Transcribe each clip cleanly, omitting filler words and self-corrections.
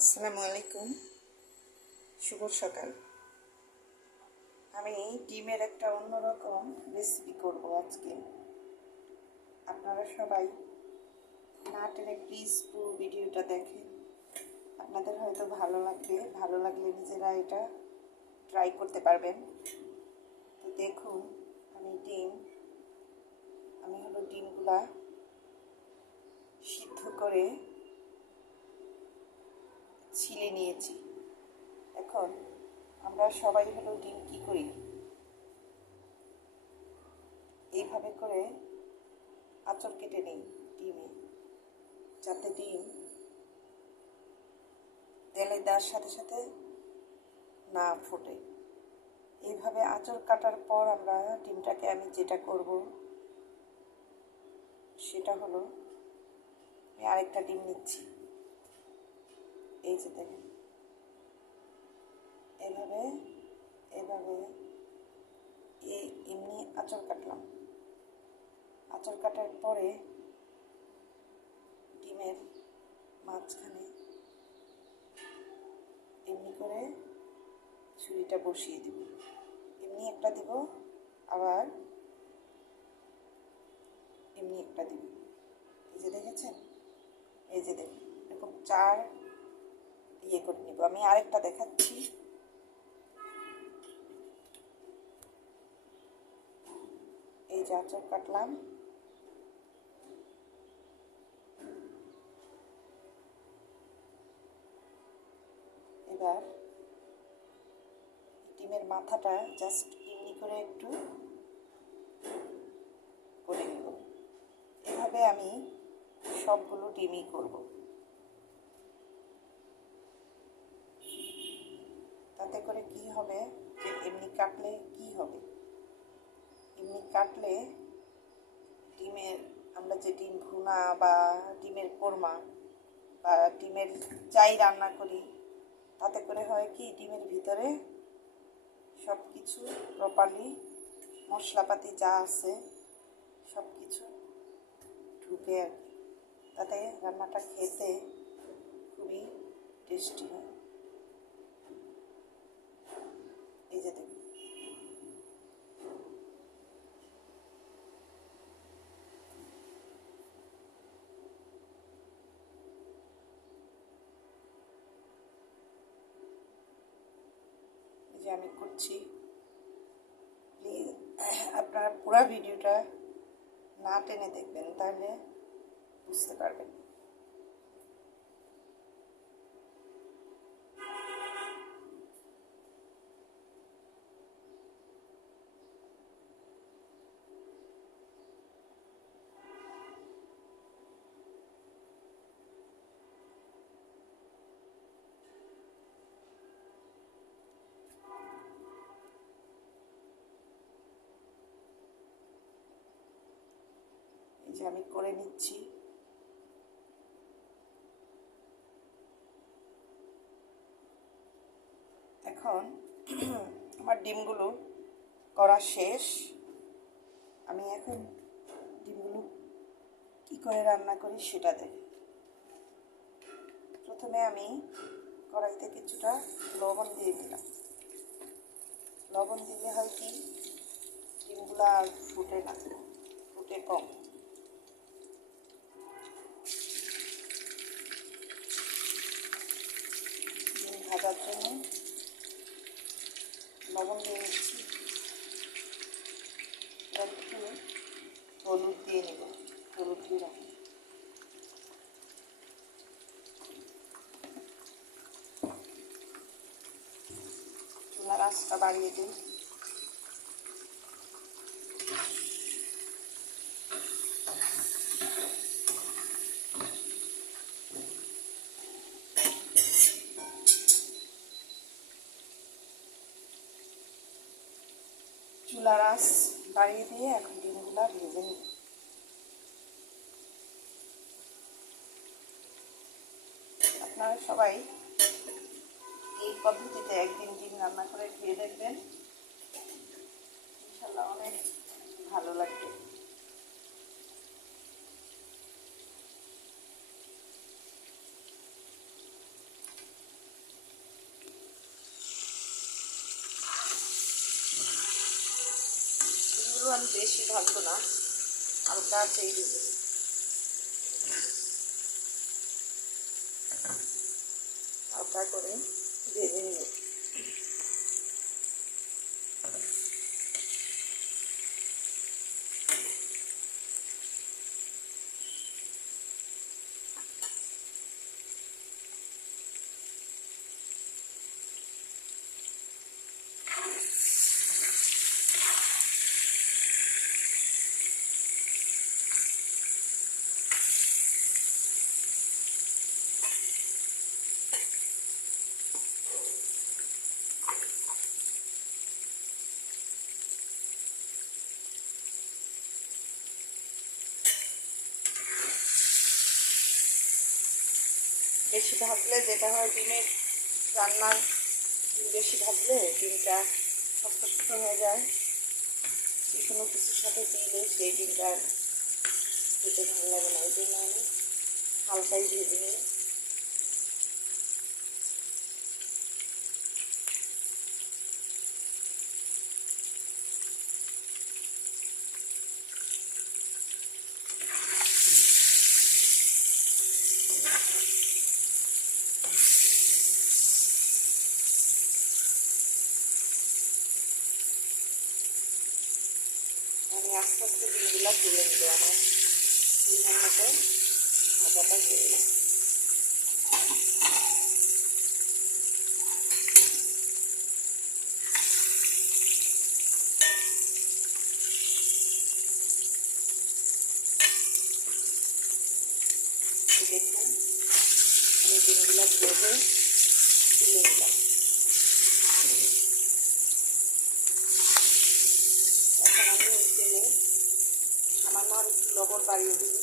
আসসালামু আলাইকুম, শুভ সকাল। আমি ডিমের একটা অন্যরকম রেসিপি করব আজকে। আপনারা সবাই না টেনে প্লিজ পুরো ভিডিওটা দেখেন। আপনাদের হয়তো ভালো লাগবে, ভালো লাগলে নিজেরা এটা ট্রাই করতে পারবেন। তো দেখুন, আমি ডিমগুলা সিদ্ধ করে ছিলে নিয়েছি। এখন আমরা সবাই ডিম কি করি, এইভাবে করে আঁচড় কেটে নিই ডিমে, যাতে ডিম তেলে দেওয়ার সাথে সাথে না ফোটে। এইভাবে আঁচড় কাটার পর আমরা ডিমটাকে আমি যেটা করব সেটা হলো, আমি আরেকটা ডিম নিচ্ছি। এই যে দেখেন, এভাবে এভাবে এমনি আঁচড় কাটলাম। আঁচড় কাটার পরে ডিমের মাঝখানে এমনি করে ছুরিটা বসিয়ে দিব। এমনি একটা দিব, আবার এমনি একটা দিব। এই যে দেখেছেন, এই যে দেখুন, এরকম চার করে নিব। আমি আরেকটা দেখাচ্ছি। এই যে আঁচড় কাটলাম, এবার ডিমের মাথাটা জাস্ট এমনি করে একটু করে নেব। এভাবে আমি সবগুলো ডিমই করব। তাতে করে কি হবে, যে এমনি কাটলে কি হবে, এমনি কাটলে ডিমের, আমরা যে ডিম ভুনা বা ডিমের কোরমা বা ডিমের যাই রান্না করি, তাতে করে হয় কি, ডিমের ভিতরে সব কিছু প্রপারলি মশলাপাতি যা আছে সব কিছু ঢুকে আর কি, তাতে রান্নাটা খেতে খুবই টেস্টি হয়। এই যে দেখুন, এই যে আমি করছি। প্লিজ আপনারা পুরো ভিডিওটা না টেনে দেখবেন, তাহলে বুঝতে পারবেন। এই যে আমি করে নিচ্ছি। এখন আমার ডিমগুলো করা শেষ। আমি এখন ডিমগুলো কী করে রান্না করি সেটা দেখি। প্রথমে আমি কড়াইতে কিছুটা লবণ দিয়ে দিলাম। লবণ দিলে হয় কি, ডিমগুলো আর ফুটে না, ফুটে কম। ডিম ভাজার জন্য লবণ দিয়ে নিচ্ছি। একটু হলুদ দিয়ে নেব, হলুদ দিলাম। চুলার আঁচটা বাড়িয়ে দিই। চুলার আঁচ বাড়িয়ে দিয়ে এখন ডিমগুলো ভেজে নিই। আপনারা সবাই এই পদ্ধতিতে একদিন ডিম রান্না করে খেয়ে দেখবেন, ইনশাল্লাহ অনেক ভালো লাগবে। বেশি ভাজবো না, হালকা চেয়ে দিব, হালকা করে ভেজে নিব। বেশি ভাজলে যেটা হয়, ডিমের রান্নার বেশি ভাজলে ডিমটা শক্ত শক্ত হয়ে যায়, যে কোনো কিছুর সাথে দিলে সেই ডিমটা খেতে ভালো লাগে না। এই জন্য আমি হালকাই ভেজে নিই। আমি আস্তে আস্তে ডিমগুলো তুলে নেব। আমার ডিমের মতো ভাজাটা হয়ে গেল। দেখুন আমি ডিমগুলো ভেজে তুলে নিলাম। এখন আমি ওই তেলে সামান্য আর একটু লবণ বাড়িয়ে দিই,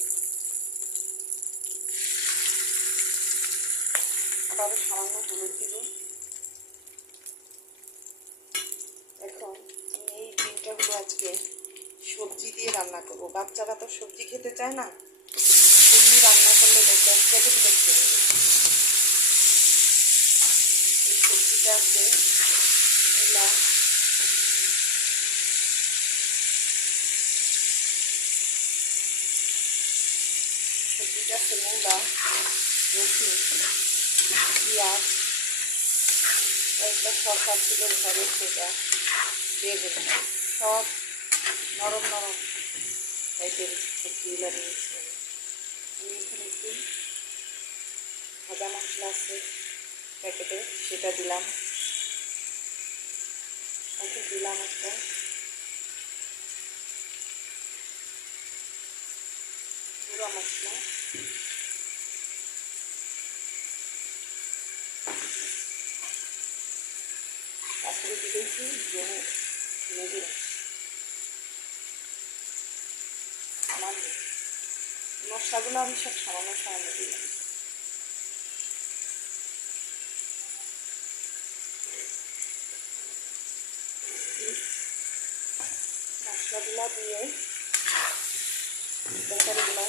আবারও সামান্য হলুদ দিব। এখন আমি এই ডিমটাগুলো আজকে সবজি দিয়ে রান্না করবো। বাচ্চারা তো সবজি খেতে চায় না, এমনি রান্না করলে দেখবেন কেটে কেটে খেয়ে নেবে। এই সবজিটা আছে মূলা, সবজিটা আছে মূলা, রসুন, পেঁয়াজ, একটা শসা ছিল ঘরে, সেটা বেগুন, সব নরম নরম টাইপের সবজিগুলো নিয়েছি। আমি এখানে একটু ভাজা মশলা আছে প্যাকেটে, সেটা দিলাম। এখন দিলাম একটা গুঁড়া মশলা, তারপরে দিয়েছি ধনে দিলাম সামান্য। মশলাগুলো আমি সব সামান্য সামান্য দিলাম। মশলাগুলো দিয়ে তরকারিগুলো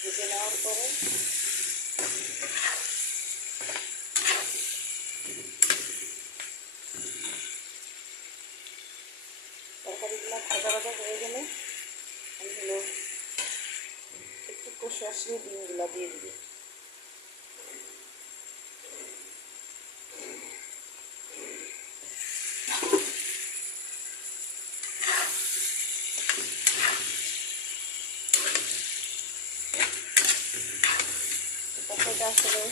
ভেজে নেওয়ার পরে তরকারিগুলো ভাজা ভাজা হয়ে গেলে আমি হলো একটু কষে আসলে ডিমগুলো দিয়ে দিব। তরকারিটা আসলে